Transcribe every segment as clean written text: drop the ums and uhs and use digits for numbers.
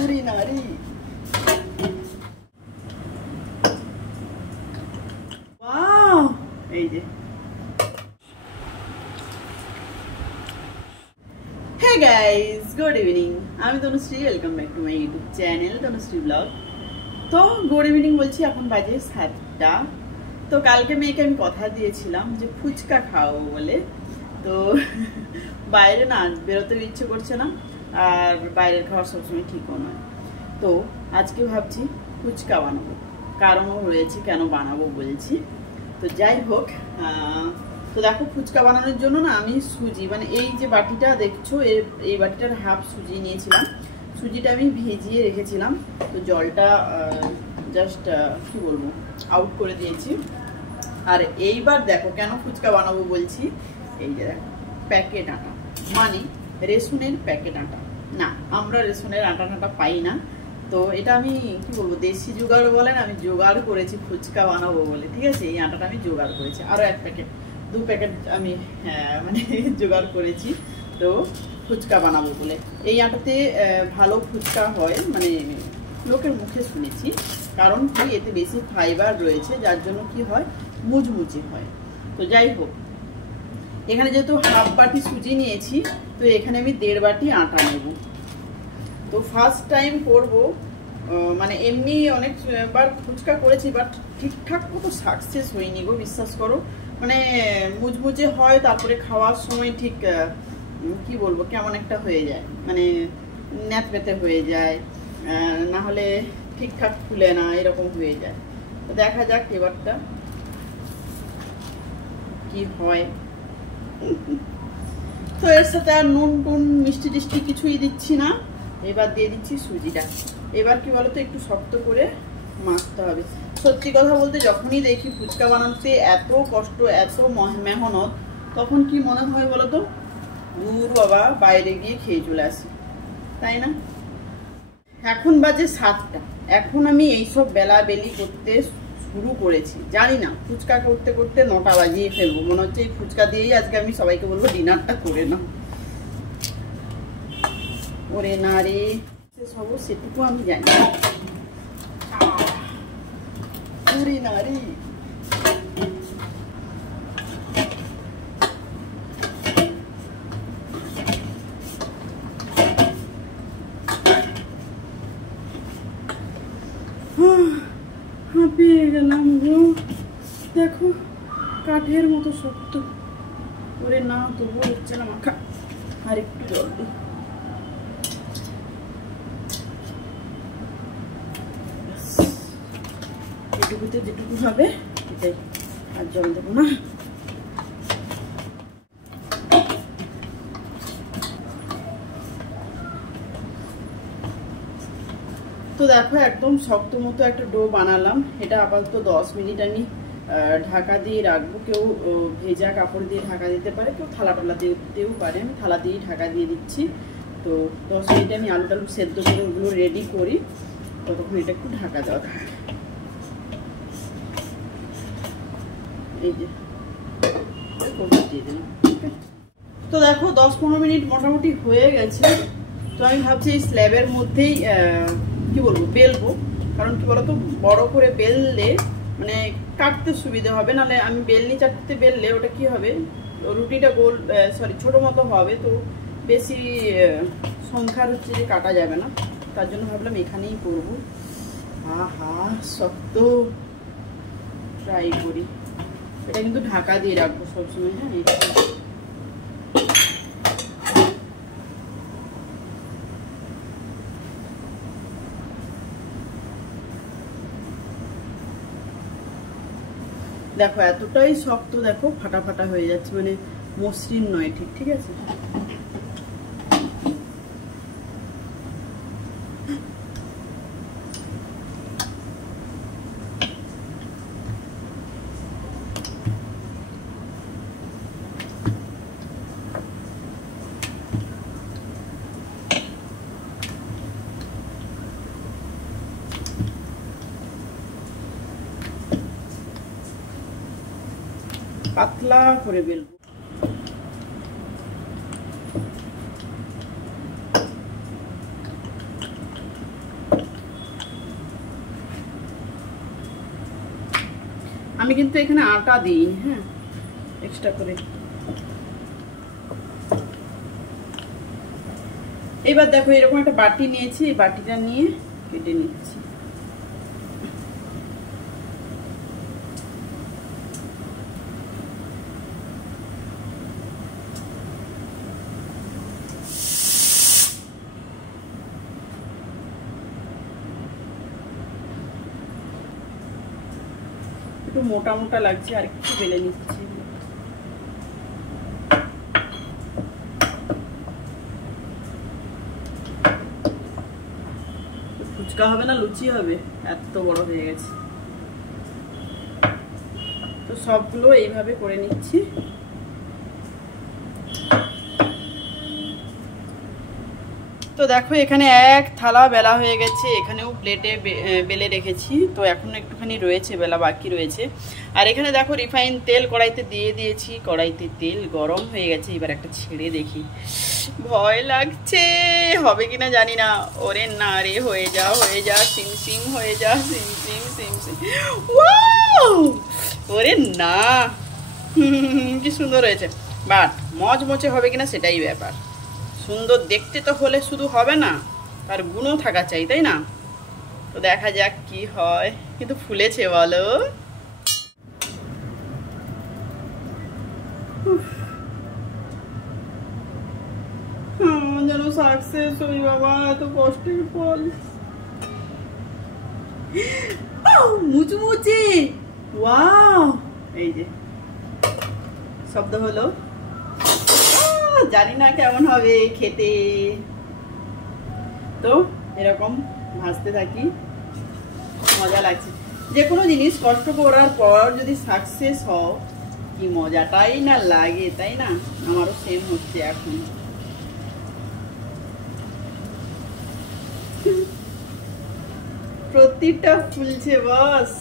পুরি নারী। ওয়াও, এই যে হে গাইস, গুড ইভিনিং। আমি Tanushree, welcome back to my YouTube channel Tanushree blog. তো গুড ইভিনিং বলছি, এখন বাজে 7টা। তো কালকে মেয়েকে আমি কথা দিয়েছিলাম যে ফুচকা খাওয়াবো বলে। তো বাইরে না বেরোতে ইচ্ছে করছে না, আর বাইরের খাওয়া সবসময় ঠিকও নয়। তো আজকে ভাবছি ফুচকা বানাবো, কারণও রয়েছে কেন বানাবো বলছি। তো যাই হোক, তো দেখো ফুচকা বানানোর জন্য না আমি সুজি, মানে এই যে বাটিটা দেখছো এই বাটিটার হাফ সুজি নিয়েছিলাম। সুজিটা আমি ভিজিয়ে রেখেছিলাম, তো জলটা জাস্ট কি বলবো আউট করে দিয়েছি। আর এইবার দেখো কেন ফুচকা বানাবো বলছি। এই যে দেখো প্যাকেট আটা, মানে রেশনের প্যাকেট আটা। না, আমরা রেশনের আটা টাটা পাই না। তো এটা আমি কি বলবো, দেশি জোগাড় বলেন, আমি জোগাড় করেছি ফুচকা বানাবো বলে। ঠিক আছে, এই আটাটা আমি জোগাড় করেছি, আরও 1 প্যাকেট 2 প্যাকেট আমি মানে জোগাড় করেছি। তো ফুচকা বানাবো বলে এই আটাতে ভালো ফুচকা হয়, মানে লোকের মুখে শুনেছি। কারণ কি, এতে বেশি ফাইবার রয়েছে, যার জন্য কি হয় মুচমুচে হয়। তো যাই হোক, এখানে যেহেতু হাফ বাটি সুজি নিয়েছি, তো এখানে আমি 1.5 বাটি আটা নেব। তো ফার্স্ট টাইম করব, মানে এমনি অনেকবার ফুচকা করেছি, বাট ঠিকঠাক মতো সাকসেস হয়নি গো, বিশ্বাস করো। মানে মুচমুচে হয়, তারপরে খাওয়ার সময় ঠিক কি বলবো কেমন একটা হয়ে যায়, মানে ন্যাতপ্যাতে হয়ে যায়, না হলে ঠিকঠাক ফুলে না, এরকম হয়ে যায়। তো দেখা যাক এবারটা কি হয়। তো এর সাথে আর নুন টুন মিষ্টি টিষ্টি কিছুই দিচ্ছি না। এবার দিয়ে দিচ্ছি সুজিটা। এবার কি বলতো, একটু শক্ত করে মাখতে হবে। সত্যি কথা বলতে, যখনই দেখি ফুচকা বানাতে এত কষ্ট, এত মেহনত, তখন কি মনে হয় বলতো, দূর বাবা বাইরে গিয়ে খেয়ে চলে আসি, তাই না? এখন বাজে 7টা, এখন আমি এইসব বেলাবেলি করতে শুরু করেছি। জানি না ফুচকা করতে করতে 9টা বাজিয়ে ফেলবো। মনে হচ্ছে এই ফুচকা দিয়েই আজকে আমি সবাইকে বলবো ডিনারটা করে নাও। ওরে না রে, সব সেটুকু আমি জানি। ওরে না রে, হাঁপিয়ে গেলাম গো। দেখো কাঠের মতো শক্ত। ওরে না, তবুও হচ্ছে না মাখা। আর একটু জল দিই। এটুকুতে যেটুকু হবে এটাই, আর জল দেবো না। তো দেখো একদম শক্ত মতো একটা ডো বানালাম। এটা আপাতত 10 মিনিট আমি ঢাকা দিয়ে রাখবো। কেউ ভেজা কাপড় দিয়ে ঢাকা দিতে পারে, কেউ থালা টালা দিতেও পারে। আমি থালা দিয়ে ঢাকা দিয়ে দিচ্ছি। তো 10 মিনিটে আমি আলু টালু সেদ্ধ করে ওগুলো রেডি করি, ততক্ষণ এটা একটু ঢাকা দেওয়া থাকে। এই যে দিয়ে দিলাম। তো দেখো 10-15 মিনিট মোটামুটি হয়ে গেছে। তো আমি ভাবছি এই স্ল্যাবের মধ্যেই কি বলবো বেলবো। কারণ কি বলতো, বড় করে বেললে মানে কাটতে সুবিধা হবে, নাহলে আমি বেলনি চাটতে বেললে ওটা কি হবে, রুটিটা গোল ছোট মতো হবে। তো বেশি সংখ্যার হচ্ছে যে কাটা যাবে না, তার জন্য ভাবলাম এখানেই করবো। আহা শক্ত, ট্রাই করি। এটা কিন্তু ঢাকা দিয়ে রাখবো সবসময়। হ্যাঁ, দেখো এতটাই শক্ত, দেখো ফাটা ফাটা হয়ে যাচ্ছে, মানে মসৃণ নয় ঠিক। ঠিক আছে, পাতলা করে বেলবো। আমি কিন্তু এখানে আটা দিই, হ্যাঁ, এক্সট্রা করে। এবার দেখো এরকম একটা বাটি নিয়েছি, এই বাটিটা নিয়ে কেটে নিচ্ছি। একটু মোটা মোটা লাগছে, আর একটু বেলে নিচ্ছি। ফুচকা হবে না লুচি হবে, এত বড় হয়ে গেছে। তো সবগুলো এইভাবে করে নিচ্ছি। তো দেখো এখানে এক থালা বেলা হয়ে গেছে, এখানেও প্লেটে বেলে রেখেছি। তো এখন একটুখানি রয়েছে, বেলা বাকি রয়েছে। আর এখানে দেখো রিফাইন তেল কড়াইতে দিয়ে দিয়েছি, কড়াইতে তেল গরম হয়ে গেছে। এবার একটা ছেড়ে দেখি, ভয় লাগছে হবে কিনা জানি না। ওরে না রে, হয়ে যা সিম সিম হয়ে যা, সিম সিম সিম সিম। ওরে না, কি সুন্দর হয়েছে। বাট মচমচে হবে কিনা সেটাই ব্যাপার। সুন্দর দেখতে তো হলে শুধু হবে না, তার গুণও থাকা চাই, তাই না? তো দেখা যাক কি হয়। কিন্তু ফুলেছে বলো। যেন সাকসেস হই বাবা, এত কষ্টের ফল। মুচমুচে, ওয়াও, এই যে শব্দ হলো। জানি না কেমন হবে খেতে। তো এরকম ভাজতে থাকি, মজা লাগছে। যে কোনো জিনিস কষ্ট করার পর যদি সাকসেস হও, কি মজাটাই না লাগে, তাই না? আমারও সেম হচ্ছে এখন। প্রতিটা ফুলছে বস।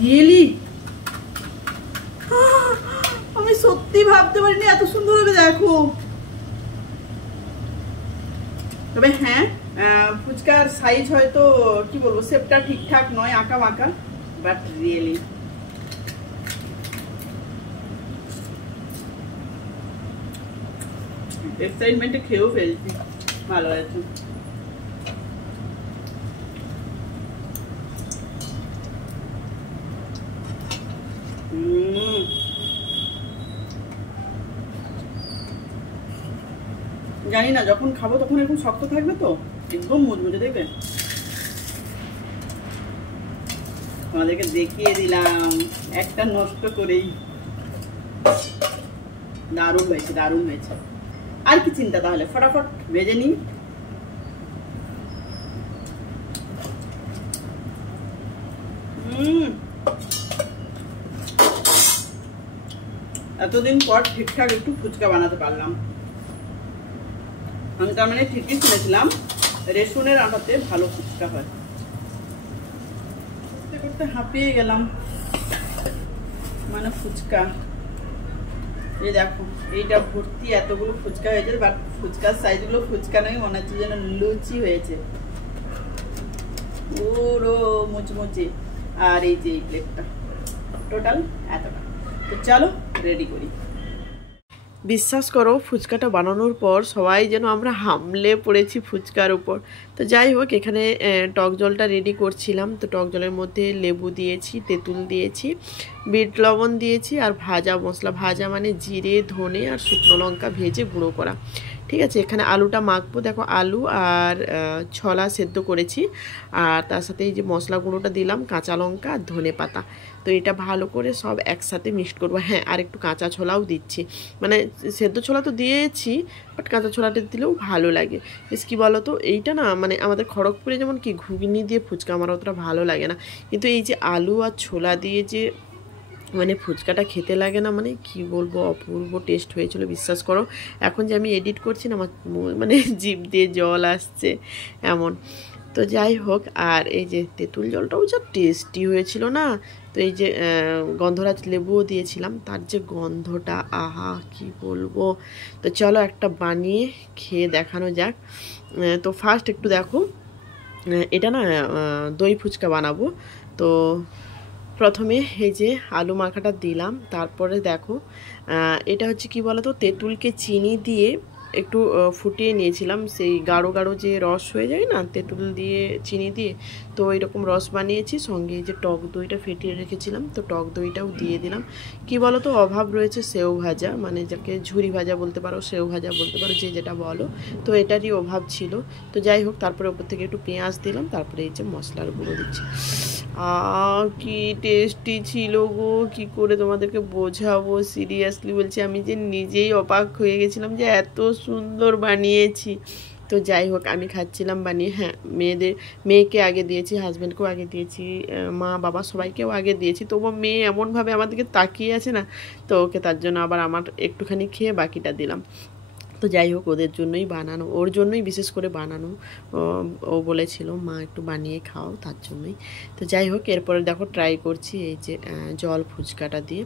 রিয়েলি আমি সত্যি ভাবতে পারিনি এত সুন্দর হবে। দেখো, তবে হ্যাঁ, ফুচকার সাইজ হয়তো কি বলবো, শেপটা ঠিকঠাক নয়, আঁকা বাঁকা, বাট রিয়েলি এক্সাইটমেন্টে খেয়েও ফেলছি। ভালো আছে। জানি না যখন খাবো তখন এরকম শক্ত থাকবে তো, একদম মুচমুচে, দেখবে। তোমাদেরকে দেখিয়ে দিলাম একটা নষ্ট করেই। দারুণ হয়েছে, দারুণ হয়েছে। আর কি চিন্তা, তাহলে ফটাফট ভেজে নিই। এতদিন পর ঠিকঠাক একটু ফুচকা বানাতে পারলাম। আমি তার মানে ঠিকই শুনেছিলাম, রেশনের আটাতে ভালো ফুচকা হয়। করতে করতে হাঁপিয়ে গেলাম। মানে ফুচকা, এই দেখো এইটা ভর্তি এতগুলো ফুচকা হয়েছে, বাট ফুচকার সাইজগুলো ফুচকা নয়, মনে হচ্ছে যেন লুচি হয়েছে, পুরো মুচমুচে। আর এই যে এই প্লেটটা টোটাল এতটা। তো চলো রেডি করি। বিশ্বাস করো, ফুচকাটা বানানোর পর সবাই যেন আমরা হামলে পড়েছি ফুচকার উপর। তো যাই হোক, এখানে টক জলটা রেডি করছিলাম। তো টক জলের মধ্যে লেবু দিয়েছি, তেঁতুল দিয়েছি, বিট লবণ দিয়েছি, আর ভাজা মশলা, ভাজা মানে জিরে, ধনে আর শুকনো লঙ্কা ভেজে গুঁড়ো করা। ঠিক আছে, এখানে আলুটা মাখবো। দেখো আলু আর ছলা সেদ্ধ করেছি, আর তার সাথে এই যে মশলা গুঁড়োটা দিলাম, কাঁচা লঙ্কা আর ধনে পাতা। তো এটা ভালো করে সব একসাথে মিক্সড করবো। হ্যাঁ, আর একটু কাঁচা ছোলাও দিচ্ছি, মানে সেদ্ধ ছোলা তো দিয়েছি, বাট কাঁচা ছোলাটা দিলেও ভালো লাগে। বেশ কী বলো তো, এইটা না মানে আমাদের খড়গপুরে যেমন কি ঘুগনি দিয়ে ফুচকা, আমার অতটা ভালো লাগে না, কিন্তু এই যে আলু আর ছোলা দিয়ে যে মানে ফুচকাটা খেতে লাগে না, মানে কি বলবো, অপূর্ব টেস্ট হয়েছিল বিশ্বাস করো। এখন যে আমি এডিট করছি না, আমার মানে জিভ দিয়ে জল আসছে এমন। তো যাই হোক, আর এই যে তেঁতুল জলটাও যা টেস্টি হয়েছিল না। তো এই যে গন্ধরাজ লেবুও দিয়েছিলাম, তার যে গন্ধটা, আহা কি বলবো। তো চলো একটা বানিয়ে খেয়ে দেখানো যাক। তো ফার্স্ট একটু দেখো, এটা না দই ফুচকা বানাবো। তো প্রথমে এই যে আলু মাখাটা দিলাম, তারপরে দেখো এটা হচ্ছে কি বলতো, তেঁতুলকে চিনি দিয়ে একটু ফুটিয়ে নিয়েছিলাম, সেই গাঢ় গাঢ় যে রস হয়ে যায় না তেঁতুল দিয়ে চিনি দিয়ে, তো এরকম রস বানিয়েছি। সঙ্গে এই যে টক দইটা ফেটিয়ে রেখেছিলাম, তো টক দইটাও দিয়ে দিলাম। কি বলতো, অভাব রয়েছে সেও ভাজা, মানে যাকে ঝুরি ভাজা বলতে পারো, সেও ভাজা বলতে পারো, যে যেটা বলো, তো এটারই অভাব ছিল। তো যাই হোক, তারপরে ওপর থেকে একটু পেঁয়াজ দিলাম, তারপরে এই যে মশলার গুঁড়ো দিচ্ছি। কি টেস্টি ছিল গো, কি করে তোমাদেরকে বোঝাবো, সিরিয়াসলি বলছি, আমি যে নিজেই অবাক হয়ে গেছিলাম যে এত সুন্দর বানিয়েছি। তো যাই হোক, আমি খাচ্ছিলাম বানিয়ে। হ্যাঁ, মেয়েকে আগে দিয়েছি, হাজব্যান্ডকেও আগে দিয়েছি, মা বাবা সবাইকেও আগে দিয়েছি। তবুও মেয়ে এমনভাবে আমাদেরকে তাকিয়ে আছে না, তো ওকে তার জন্য আবার আমার একটুখানি খেয়ে বাকিটা দিলাম। তো যাই হোক, ওদের জন্যই বানানো, ওর জন্যই বিশেষ করে বানানো। ও বলেছিল মা একটু বানিয়ে খাও, তার জন্যই। তো যাই হোক, এরপরে দেখো ট্রাই করছি এই যে জল ফুচকাটা দিয়ে।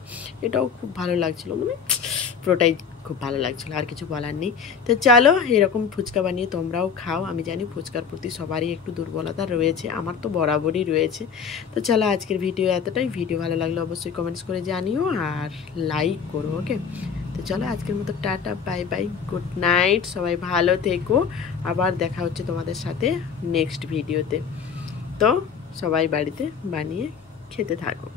এটাও খুব ভালো লাগছিলো, মানে পুরোটাই খুব ভালো লাগছিলো, আর কিছু বলার নেই। তো চলো, এরকম ফুচকা বানিয়ে তোমরাও খাও। আমি জানি ফুচকার প্রতি সবারই একটু দুর্বলতা রয়েছে, আমার তো বরাবরই রয়েছে। তো চলো, আজকের ভিডিও এতটাই। ভিডিও ভালো লাগলে অবশ্যই কমেন্টস করে জানিও আর লাইক করো, ওকে? তো চলো, আজকের মতো tata, bye bye, good night, সবাই ভালো থেকো। আবার দেখা হচ্ছে তোমাদের সাথে নেক্সট ভিডিওতে। তো সবাই বাড়িতে বানিয়ে খেতে থাকো।